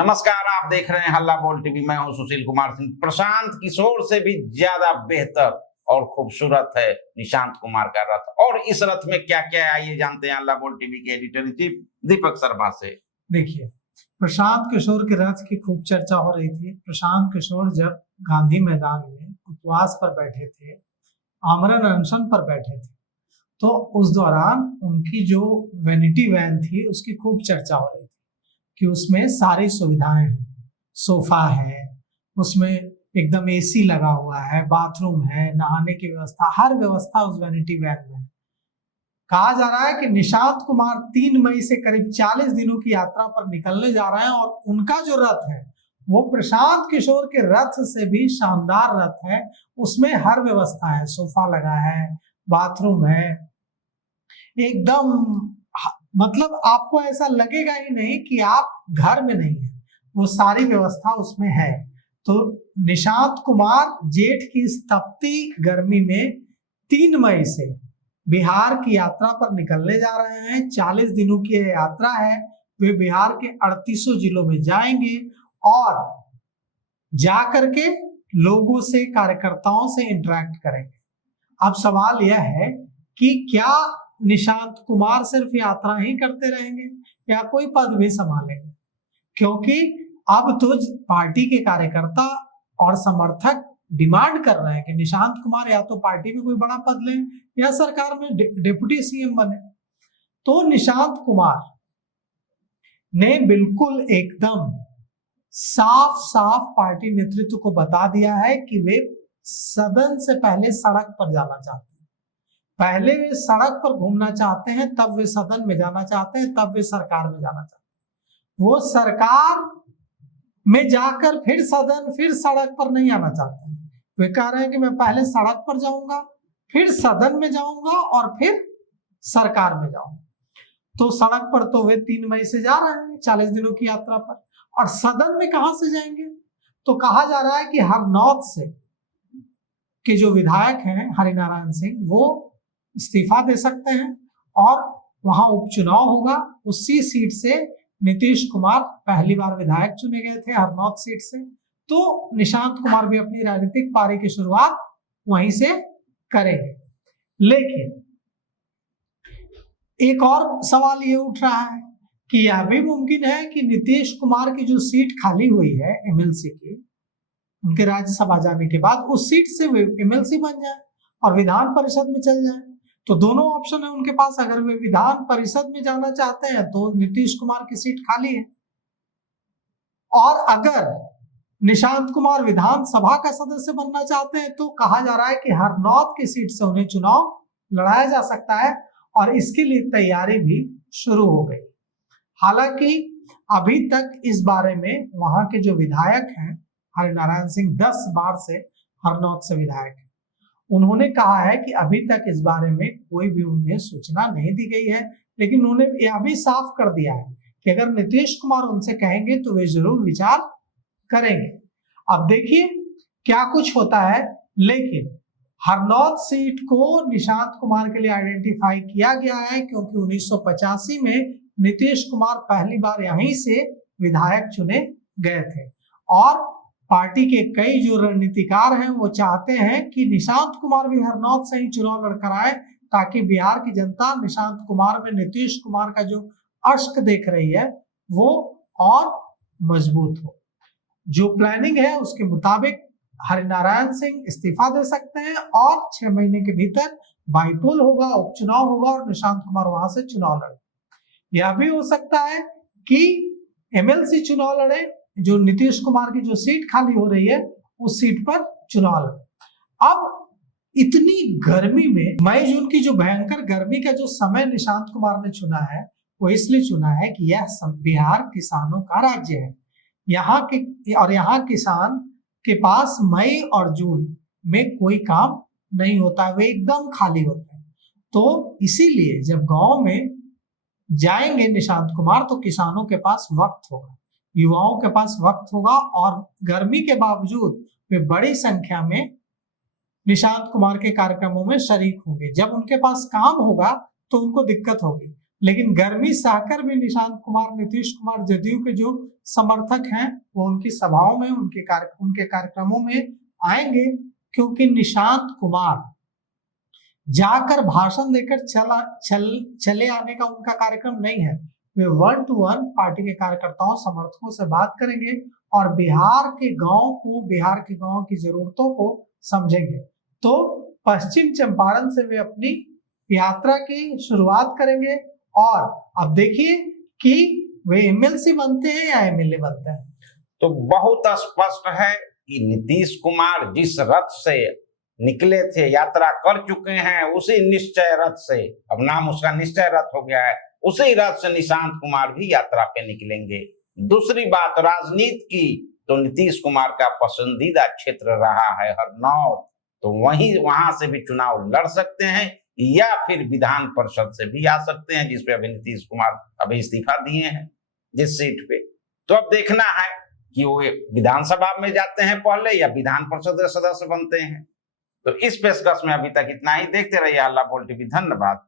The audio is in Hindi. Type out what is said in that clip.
नमस्कार, आप देख रहे हैं हल्ला बोल टीवी। मैं हूं सुशील कुमार सिंह। प्रशांत किशोर से भी ज्यादा बेहतर और खूबसूरत है निशांत कुमार का रथ। और इस रथ में क्या क्या है, आइए जानते हैं हल्ला बोल टीवी के editor in chief Deepak Sharma से। देखिए, प्रशांत किशोर के रथ की खूब चर्चा हो रही थी। प्रशांत किशोर जब गांधी मैदान में उपवास पर बैठे थे, आमरण अनशन पर बैठे थे, तो उस दौरान उनकी जो वैनिटी वैन थी उसकी खूब चर्चा हो रही थी कि उसमें सारी सुविधाएं हैं, सोफा है, उसमें एकदम एसी लगा हुआ है, बाथरूम है, नहाने की व्यवस्था, हर व्यवस्था उस वैनिटी वैन में है। कहा जा रहा है कि निशांत कुमार 3 मई से करीब 40 दिनों की यात्रा पर निकलने जा रहे हैं और उनका जो रथ है वो प्रशांत किशोर के रथ से भी शानदार रथ है। उसमें हर व्यवस्था है, सोफा लगा है, बाथरूम है, एकदम मतलब आपको ऐसा लगेगा ही नहीं कि आप घर में नहीं है, वो सारी व्यवस्था उसमें है। तो निशांत कुमार जेठ की इस तपती गर्मी में 3 मई से बिहार की यात्रा पर निकलने जा रहे हैं। 40 दिनों की यात्रा है। वे बिहार के 38 जिलों में जाएंगे और जाकर के लोगों से, कार्यकर्ताओं से इंटरेक्ट करेंगे। अब सवाल यह है कि क्या निशांत कुमार सिर्फ यात्रा ही करते रहेंगे या कोई पद भी संभालेंगे, क्योंकि अब तो पार्टी के कार्यकर्ता और समर्थक डिमांड कर रहे हैं कि निशांत कुमार या तो पार्टी में कोई बड़ा पद लें या सरकार में डिप्टी सीएम बने। तो निशांत कुमार ने बिल्कुल एकदम साफ साफ पार्टी नेतृत्व को बता दिया है कि वे सदन से पहले सड़क पर जाना चाहते हैं। पहले वे सड़क पर घूमना चाहते हैं, तब वे सदन में जाना चाहते हैं, तब वे सरकार में जाना चाहते हैं। वो सरकार में जाकर फिर सदन, फिर सड़क पर नहीं आना चाहते हैं। वे कह रहे हैं कि मैं पहले सड़क पर जाऊंगा, फिर सदन में जाऊंगा और फिर सरकार में जाऊंगा। तो सड़क पर तो वे 3 मई से जा रहे हैं 40 दिनों की यात्रा पर, और सदन में कहां से जाएंगे? तो कहा जा रहा है कि हरनौत से के जो विधायक हैं हरिनारायण सिंह, वो इस्तीफा दे सकते हैं और वहां उपचुनाव होगा। उसी सीट से नीतीश कुमार पहली बार विधायक चुने गए थे, हरनौत सीट से। तो निशांत कुमार भी अपनी राजनीतिक पारी की शुरुआत वहीं से करेंगे। लेकिन एक और सवाल ये उठ रहा है कि यह भी मुमकिन है कि नीतीश कुमार की जो सीट खाली हुई है एमएलसी की, उनके राज्यसभा जाने के बाद उस सीट से वे एमएलसी बन जाए और विधान परिषद में चल जाए। तो दोनों ऑप्शन है उनके पास। अगर वे विधान परिषद में जाना चाहते हैं तो नीतीश कुमार की सीट खाली है, और अगर निशांत कुमार विधानसभा का सदस्य बनना चाहते हैं तो कहा जा रहा है कि हरनौत की सीट से उन्हें चुनाव लड़ाया जा सकता है, और इसके लिए तैयारी भी शुरू हो गई। हालांकि अभी तक इस बारे में वहां के जो विधायक हैं हरिनारायण सिंह 10 बार से हरनौत से विधायक हैं, उन्होंने कहा है कि अभी तक इस बारे में कोई भी उन्हें सूचना नहीं दी गई है। लेकिन उन्होंने यह भी साफ कर दिया है कि अगर नीतीश कुमार उनसे कहेंगे तो वे जरूर विचार करेंगे। अब देखिए क्या कुछ होता है। लेकिन हरनौत सीट को निशांत कुमार के लिए आइडेंटिफाई किया गया है, क्योंकि 1985 में नीतीश कुमार पहली बार यहीं से विधायक चुने गए थे, और पार्टी के कई जो रणनीतिकार हैं वो चाहते हैं कि निशांत कुमार भी हरनौत से ही चुनाव लड़कर आए, ताकि बिहार की जनता निशांत कुमार में नीतीश कुमार का जो अश्क देख रही है वो और मजबूत हो। जो प्लानिंग है उसके मुताबिक हरिनारायण सिंह इस्तीफा दे सकते हैं और 6 महीने के भीतर बाईपोल होगा, उपचुनाव होगा और निशांत कुमार वहां से चुनाव लड़े। यह भी हो सकता है कि एमएलसी चुनाव लड़े, जो नीतीश कुमार की जो सीट खाली हो रही है उस सीट पर चुनाव लड़े। अब इतनी गर्मी में, मई जून की जो भयंकर गर्मी का जो समय निशांत कुमार ने चुना है वो इसलिए चुना है कि यह बिहार किसानों का राज्य है। यहाँ किसान के पास मई और जून में कोई काम नहीं होता है, वे एकदम खाली होते हैं। तो इसीलिए जब गांव में जाएंगे निशांत कुमार तो किसानों के पास वक्त होगा, युवाओं के पास वक्त होगा, और गर्मी के बावजूद वे बड़ी संख्या में निशांत कुमार के कार्यक्रमों में शरीक होंगे। जब उनके पास काम होगा तो उनको दिक्कत होगी, लेकिन गर्मी सहकर भी निशांत कुमार, नीतीश कुमार जदयू के जो समर्थक हैं वो उनकी सभाओं में, उनके कार्यक्रमों में आएंगे, क्योंकि निशांत कुमार जाकर भाषण देकर चले आने का उनका कार्यक्रम नहीं है। वे 1 to 1 पार्टी के कार्यकर्ताओं, समर्थकों से बात करेंगे और बिहार के गांव की जरूरतों को समझेंगे। तो पश्चिम चंपारण से वे अपनी यात्रा की शुरुआत करेंगे और अब देखिए कि वे एमएलसी बनते हैं या एमएलए बनते हैं। तो बहुत स्पष्ट है कि नीतीश कुमार जिस रथ से निकले थे, यात्रा कर चुके हैं, उसी निश्चय रथ से, अब नाम उसका निश्चय रथ हो गया है, उसी रथ से निशांत कुमार भी यात्रा पे निकलेंगे। दूसरी बात राजनीति की, तो नीतीश कुमार का पसंदीदा क्षेत्र रहा है हरनौत, तो वहां से भी चुनाव लड़ सकते हैं या फिर विधान परिषद से भी आ सकते हैं, जिसपे अभी नीतीश कुमार अभी इस्तीफा दिए हैं जिस सीट पे। तो अब देखना है कि वो विधानसभा में जाते हैं पहले या विधान परिषद के सदस्य बनते हैं। तो इस पेशकश में अभी तक इतना ही। देखते रहिए हल्ला बोल टीवी। धन्यवाद।